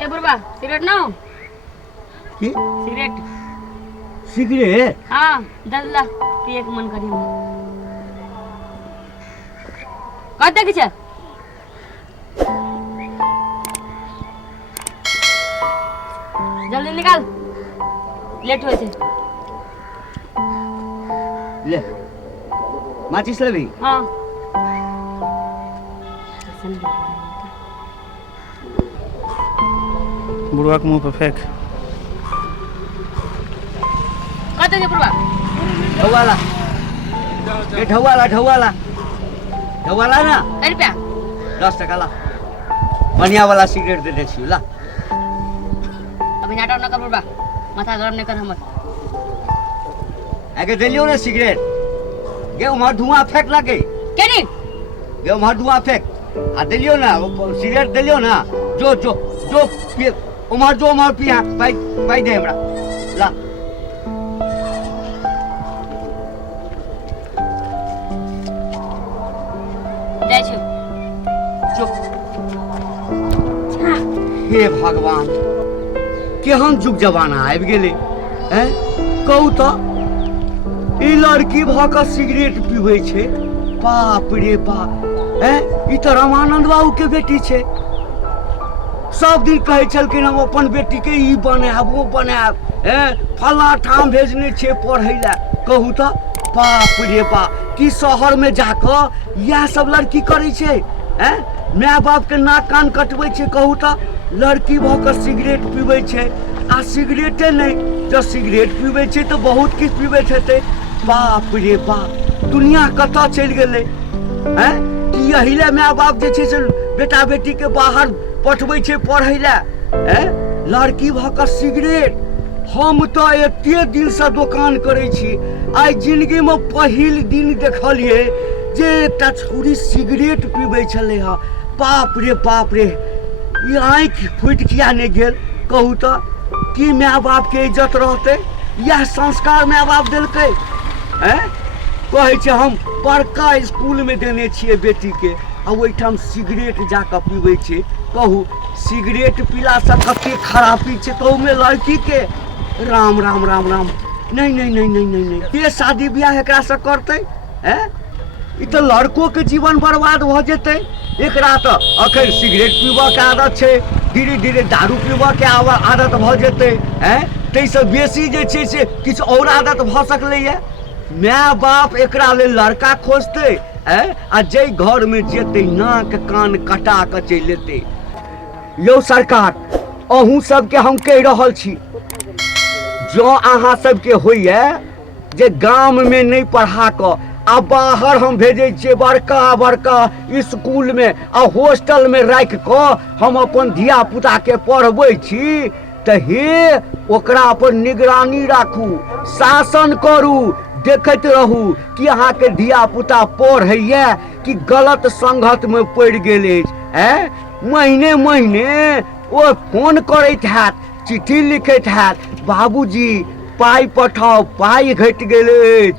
ए बुरबा cigarette ना की cigarette cigarette हाँ दल्ला पिए के मन करी कहते कि छे जल्दी निकाल लेट हो छे ले माचिस लेबी हाँ बुढ़वा के मुंह पे फेंक कहते कि बुरबा ढवाला ये ढवाला ढवाला ढवाला ना 10 रुपया 10 टका ला बढ़िया वाला सिगरेट दे छी ला अभी नाटक न कर बुरबा माथा गरम नहीं कर हमर आगे देलियो ना सिगरेट गे उमर धुआं फेंक लगे केनी गे उमर धुआं फेंक आ देलियो ना सिगरेट देलियो ना जो जो जो पिए उमर जो उमर पिया पाई दे हमरा ला जाय छु चुप हे भगवान केहन जुग जमाना आबि गेलै हैं कहू तो ई लड़की भ के सिगरेट पीबै छै बाप रे बाप हैं ई तो रामानंद बाबू के बेटी छै सब दिन कहै छलखिन हम अपन बेटी के ई बनाएब वो बनाएब हैं फला ठाम भेजने छै पढ़ै ला कहू तो बाप रे बाप की शहर में जाकर यह सब लड़की करे छै हैं माय बाप के नाक कान कटबै छै कहू तो लड़की भ के सिगरेट पीबै छै आ सिगरेटे नहीं जब सिगरेट पीबै छै तो बहुत किछ पीबै हेतै बाप रे बाप दुनिया कतऽ चलि गेलै हैं कि यही ले माय बाप जे छै से बेटा बेटी के बाहर पठबै छै पढ़ै ला हैं लड़की भ के सिगरेट हम तो एते दिन से दुकान करै छी आइ जिंदगी में पहिल दिन देखलिए जे एकटा छोरी सिगरेट पीबै छलै ह बाप रे ई आँखि फुटि किया नहीं गेल कहू तो कि माय बाप के इज्जत रहते यह संस्कार माय बाप देलकै हैं कहै छै हम बड़का स्कूल में देने छियै बेटी के आ ओहिठाम सिगरेट जाकर पीबै छै कहू सिगरेट पीला से कते खराबी छै कहू में लड़की के राम राम राम राम नहीं ये शादी ब्याह एकरा से करते हैं ई तो लड़को के जीवन बर्बाद भ जेतै एकरा तो अखन सिगरेट पीबऽ के आदत छै धीरे धीरे दारू पीबऽ के आदत भ जेतै हैं तैसे बेसी जे छै से किछु और आदत भ सकलैया माय बाप एकरा लेल लड़का खोजतै हैं आ जै घर में जेतै नाक कान कटा के चलि एतै यौ सरकार अहूँ सबके हम कहि रहल छी जो अहाँ सबके होइए जे गाम में नहीं पढ़ा कऽ आ बाहर हम भेजे छियै बड़का बड़का स्कूल में आ हॉस्टल में राखि कऽ हम अपन धिया पुता के पढ़बै छी तऽ हे ओकरा पर निगरानी राखू शासन करू देखैत रहू कि अहाँ के धिया पुता पढ़ैया कि गलत संगत में पड़ि गेल अछि हैं महीने महीने ओ फोन करैत हैत चिट्ठी लिखैत हैत बाबूजी पाई पठाओ पाई घटि गेल अछि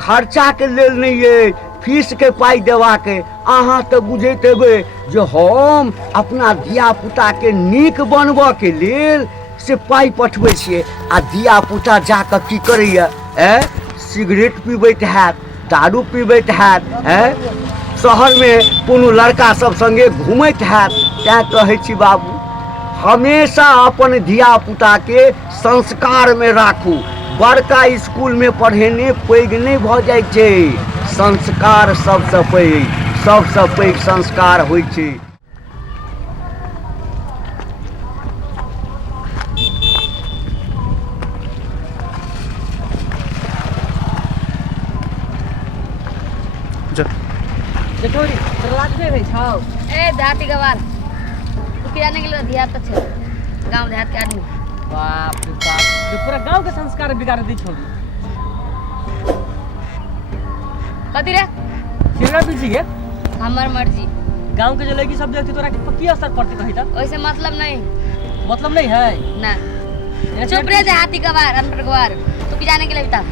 खर्चा के लेल नहीं अछि फीस के पाई देवा के अहाँ तो बुझैत हेबै जे हम अपना धिया पुता के नीक बनबऽ के लेल से पाई पठबै छियै आ धिया पुता जाकर की करैया सिगरेट पीबैत हैत दारू पीबैत हैत शहर में कोनो लड़का सब संगे घूमैत हैत तैं कहै छी बाबू हमेशा अपन धिया पुता के संस्कार में राखू बड़का स्कूल में पढ़ेने पैघ नहीं भ जाइ छै संस्कार सबसे पैघ संस्कार होइ छै जटोरी लाज नहीं भई छौ ए दाती गवार तू किया नहीं गेल धिया त छै गांव देहात के आदमी बाप रे बाप ये पूरा गांव के संस्कार बिगाड़ दी छोड़ी कथी रे सिगरेट पीछी के हमर मर्जी गांव के जो लड़की सब देखती तोरा के की असर पड़ती कही त ओइसे मतलब नहीं है ना चुप रे देहाती गवार अनपढ़ गवार तू की जाने के लिए बता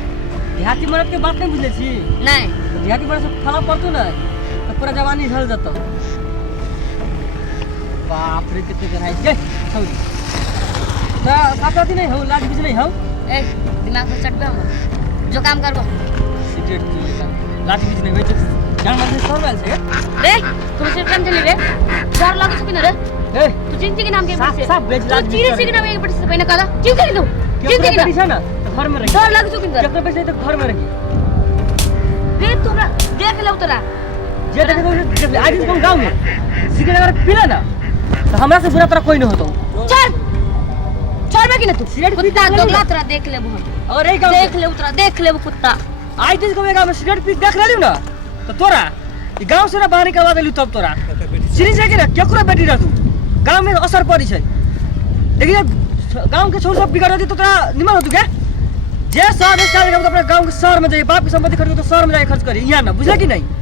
देहाती मर्द के बात नहीं बुझले छी नहीं देहाती मर्द से फला पड़तू ना तो पूरा जवानी झल जतो बाप रे कितने जन है ये छोड़ी ता साथी नहीं हो लाज बीज नहीं हो ए दिमाग में चट गया जो काम करबो सिगरेट पी लेता लाज बीज नहीं होय जान मारने सर बैल से रे तू से काम चली रे डर लागो छ किन रे ए तू चिंची के नाम के साफ साफ बेच तू लाज चिरी से के नाम एक पट से पहिने कदा चिंची के तू चिंची के ना ना घर में रही डर लागो छ किन जब पैसे तो घर में रही रे तोरा देख ले उतरा जे देखो आज तुम गांव में सिगरेट अगर पीला ना तो हमरा से बुरा तरह कोई नहीं होता चल छोड़ में कि ना तू सिगरेट पी कुत्ता दोगला तेरा देख ले हम और एक गांव देख ले उतरा देख ले वो कुत्ता आज दिन को गांव में सिगरेट पी देख लेलियो ना तो तोरा ई गांव से ना बाहर निकलवा देलु तब तोरा सिरी से के ना केकरा बेटी रह तू गांव में असर पड़ी छै लेकिन गांव के छोड़ सब बिगाड़ दी तो तोरा निमन हो तू के जे शहर में चल गए तो अपने गांव के शहर में जाए बाप की संपत्ति खरीदो तो शहर में जाके खर्च करी यहाँ ना बुझला कि नहीं